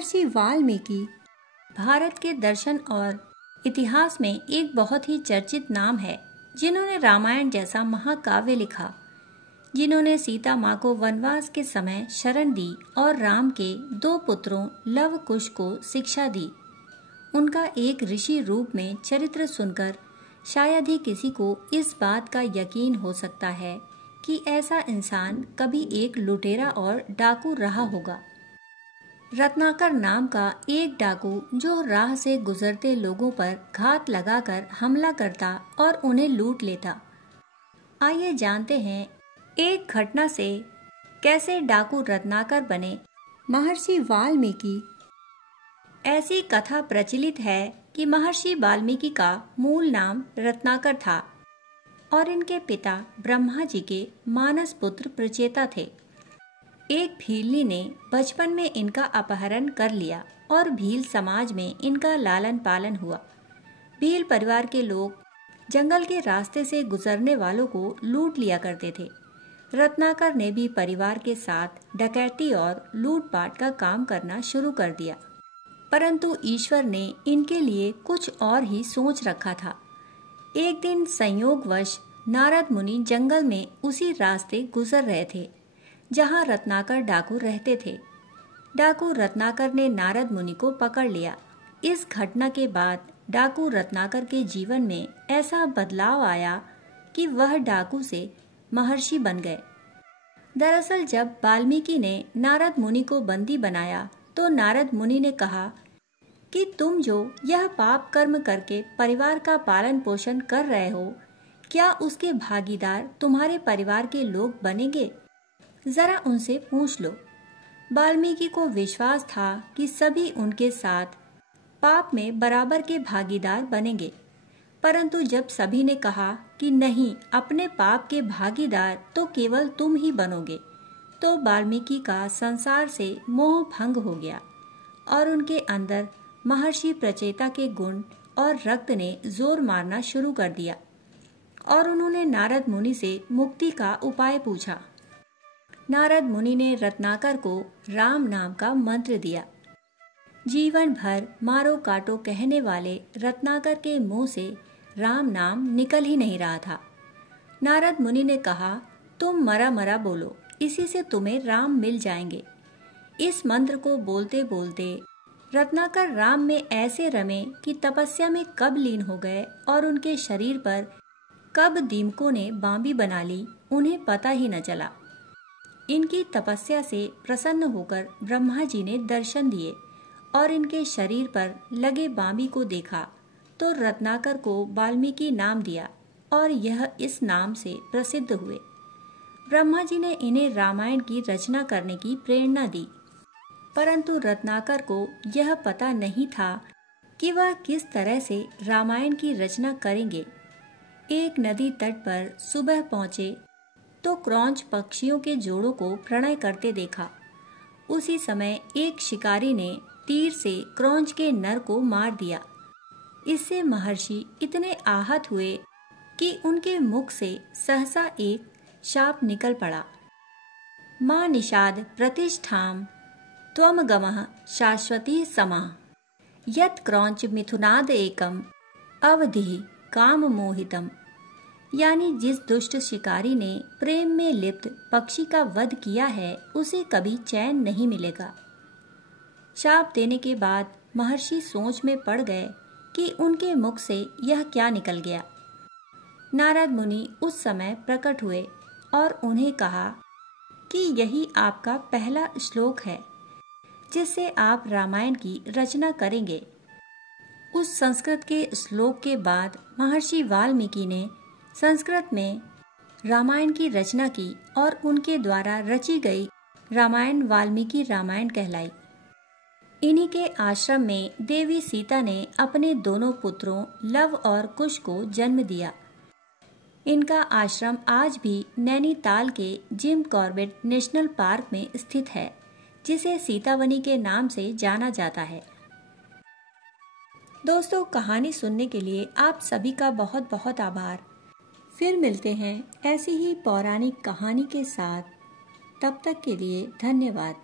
महर्षि वाल्मीकि भारत के दर्शन और इतिहास में एक बहुत ही चर्चित नाम है, जिन्होंने रामायण जैसा महाकाव्य लिखा, जिन्होंने सीता माँ को वनवास के समय शरण दी और राम के 2 पुत्रों लव कुश को शिक्षा दी। उनका एक ऋषि रूप में चरित्र सुनकर शायद ही किसी को इस बात का यकीन हो सकता है कि ऐसा इंसान कभी एक लुटेरा और डाकू रहा होगा। रत्नाकर नाम का एक डाकू जो राह से गुजरते लोगों पर घात लगाकर हमला करता और उन्हें लूट लेता। आइए जानते हैं एक घटना से कैसे डाकू रत्नाकर बने। महर्षि वाल्मीकि। ऐसी कथा प्रचलित है कि महर्षि वाल्मीकि का मूल नाम रत्नाकर था और इनके पिता ब्रह्मा जी के मानस पुत्र प्रचेता थे। एक भीलनी ने बचपन में इनका अपहरण कर लिया और भील समाज में इनका लालन पालन हुआ। भील परिवार के लोग जंगल के रास्ते से गुजरने वालों को लूट लिया करते थे। रत्नाकर ने भी परिवार के साथ डकैती और लूटपाट का काम करना शुरू कर दिया, परंतु ईश्वर ने इनके लिए कुछ और ही सोच रखा था। एक दिन संयोगवश नारद मुनि जंगल में उसी रास्ते गुजर रहे थे जहां रत्नाकर डाकू रहते थे। डाकू रत्नाकर ने नारद मुनि को पकड़ लिया। इस घटना के बाद डाकू रत्नाकर के जीवन में ऐसा बदलाव आया कि वह डाकू से महर्षि बन गए। दरअसल जब वाल्मीकि ने नारद मुनि को बंदी बनाया तो नारद मुनि ने कहा कि तुम जो यह पाप कर्म करके परिवार का पालन पोषण कर रहे हो, क्या उसके भागीदार तुम्हारे परिवार के लोग बनेंगे? जरा उनसे पूछ लो। वाल्मीकि को विश्वास था कि सभी उनके साथ पाप में बराबर के भागीदार बनेंगे, परंतु जब सभी ने कहा कि नहीं, अपने पाप के भागीदार तो केवल तुम ही बनोगे, तो वाल्मीकि का संसार से मोह भंग हो गया और उनके अंदर महर्षि प्रचेता के गुण और रक्त ने जोर मारना शुरू कर दिया और उन्होंने नारद मुनि से मुक्ति का उपाय पूछा। नारद मुनि ने रत्नाकर को राम नाम का मंत्र दिया। जीवन भर मारो काटो कहने वाले रत्नाकर के मुंह से राम नाम निकल ही नहीं रहा था। नारद मुनि ने कहा, तुम मरा मरा बोलो, इसी से तुम्हें राम मिल जाएंगे। इस मंत्र को बोलते बोलते रत्नाकर राम में ऐसे रमे कि तपस्या में कब लीन हो गए और उनके शरीर पर कब दीमकों ने बांबी बना ली, उन्हें पता ही न चला। इनकी तपस्या से प्रसन्न होकर ब्रह्मा जी ने दर्शन दिए और इनके शरीर पर लगे बांबी को देखा तो रत्नाकर को वाल्मीकि नाम दिया और यह इस नाम से प्रसिद्ध हुए। ब्रह्मा जी ने इन्हें रामायण की रचना करने की प्रेरणा दी, परंतु रत्नाकर को यह पता नहीं था कि वह किस तरह से रामायण की रचना करेंगे। एक नदी तट पर सुबह पहुंचे तो क्रौंच पक्षियों के जोड़ों को प्रणय करते देखा। उसी समय एक शिकारी ने तीर से क्रौंच के नर को मार दिया। इससे महर्षि इतने आहत हुए कि उनके मुख से सहसा एक शाप निकल पड़ा। मां निषाद प्रतिष्ठाम त्वम गमः शाश्वती समाः यत् क्रौंच मिथुनाद एकम अवधि काम मोहितम। यानी जिस दुष्ट शिकारी ने प्रेम में लिप्त पक्षी का वध किया है, उसे कभी चैन नहीं मिलेगा। शाप देने के बाद महर्षि सोच में पड़ गए कि उनके मुख से यह क्या निकल गया। नारद मुनि उस समय प्रकट हुए और उन्हें कहा कि यही आपका पहला श्लोक है जिससे आप रामायण की रचना करेंगे। उस संस्कृत के श्लोक के बाद महर्षि वाल्मीकि ने संस्कृत में रामायण की रचना की और उनके द्वारा रची गई रामायण वाल्मीकि रामायण कहलाई। इन्हीं के आश्रम में देवी सीता ने अपने दोनों पुत्रों लव और कुश को जन्म दिया। इनका आश्रम आज भी नैनीताल के जिम कॉर्बेट नेशनल पार्क में स्थित है, जिसे सीतावनी के नाम से जाना जाता है। दोस्तों, कहानी सुनने के लिए आप सभी का बहुत बहुत आभार। फिर मिलते हैं ऐसी ही पौराणिक कहानी के साथ। तब तक के लिए धन्यवाद।